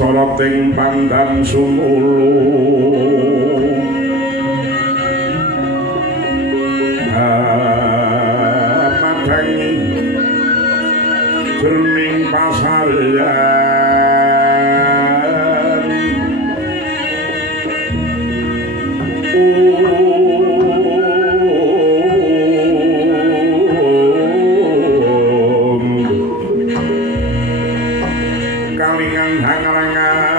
Soroting pandang sumulung padang jroning pasaryan kalingan hangalangan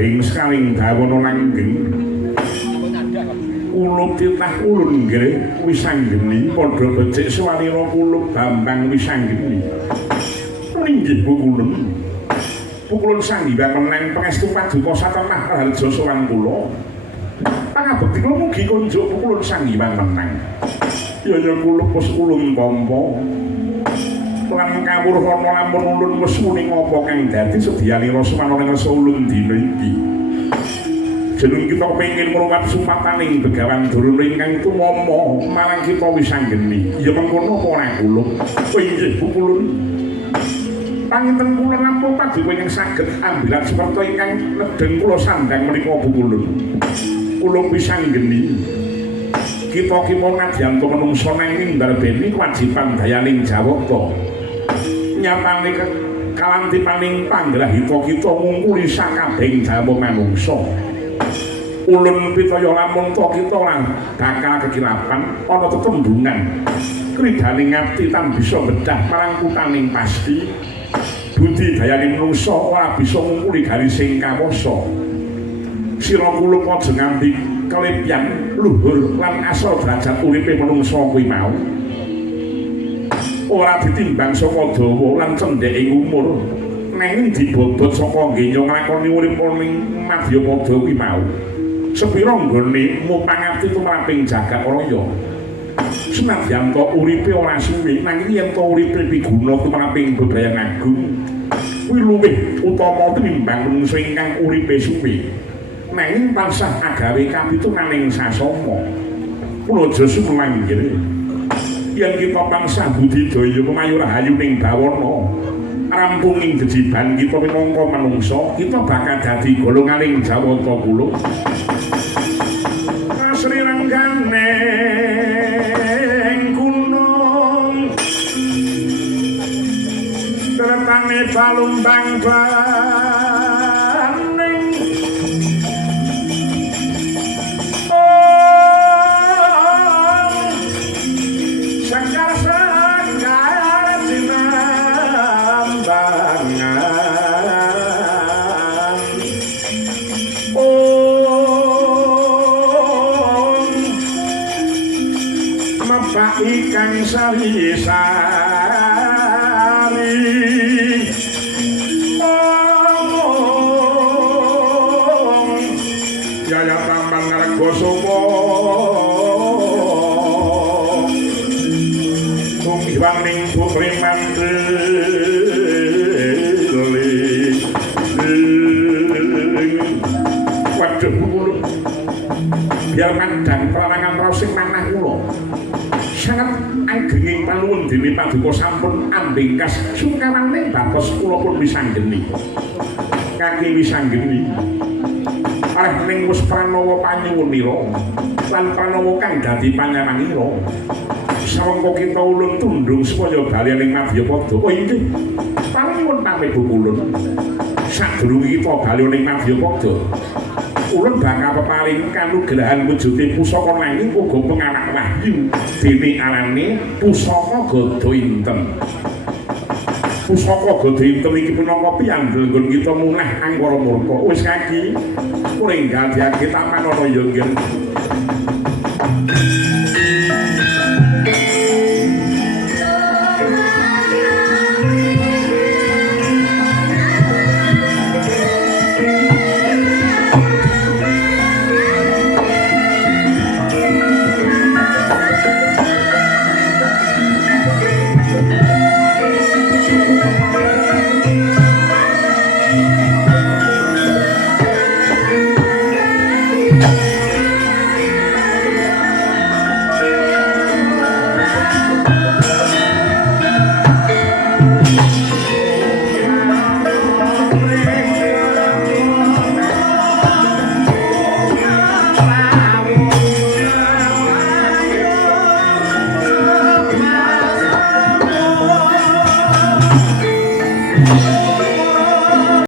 Ing sekaling dawana langgeng ulup titah ulun nggih wisanggeni padha becik swalira kulup Bambang Wisanggeni inggih pukulun sanggiwang meneng pangestu paduka satemah raharja sowan kula pangabekti kula mugi konjuk pukulun sanggiwang meneng ya kulup wis ulun tampa lan kawruhana lampun ulun wis muni ngapa kang dadi sedyanira sumanana ulun dina iki jeneng kita pengin ngruwat supataning begawan durun ingkang tumama marang kita Wisanggeni ya mengkono apa ora kula inggih pukulun panginten kula nampa paduka ingkang saged ambilan seperti ingkang nedeng kula sandhang menika pukulun kula Wisanggeni kita nadyan manungsa nanging ndarbeni kewajiban dayaning jawata nyatane kalantipaning panggrahita kita ngungkuli sakabehing jawa manungsa ulun pitaya lamun kita ora bakal kekilapan ana tetembungan kridaning ati tan bisa bedah parangkutaning pasti budi dayaning manungsa ora bisa ngungkuli garising kawasa sira kula aja nganti kelepyan luhur lan asal derajat uripe manungsa kuwi mau ora ditimbang saka dawa lan cendheke umur nanging dibobot saka nggenya nglakoni urip ning madya padha kuwi mau sepira nggone mupangati tumraping jagat raya senadyan to uripe ora suwi nanging yen to uripe piguna tumraping bebrayan agung kuwi luwih utama tinimbang manungsa ingkang uripe suwi nanging tansah agawe kapitunaning sasama kula aja sumelang nggih yen kita pangsa budidaya pemayur rahayu ning bawana rampuning gejiban kita minangka manungsa kita bakal dadi golonganing Jawata kula Sri Ranggane gunung teletane palumbang baning sakar-sakar sinambangan mepak ikan sari-sari Jaya Taman Ngargosopo Tumiwaning putri mandeli waduh kula biar mandang pelarangan raos sing manah kula sangat anggenging panuwun dening paduka sampun ambengkas sukawane batos kula pun wisanggeni kaki wisanggeni arep ning wis pranawa panyuwunira lan pranawa kang dadi panyaranira sawengko kita ulun tundung supaya bali ning Madyapada oh inggih panuwun pamit ulun sadurunge kita bali ning Madyapada ulun bakal peparing kanugrahan wujude pusaka nanging uga penganak wahyu dene arane pusaka Gada Inten pusaka Gada Inten iki punapa piyambel nggon kita munah angkara murka wis kaki ora nggadiake taman ana ya nggih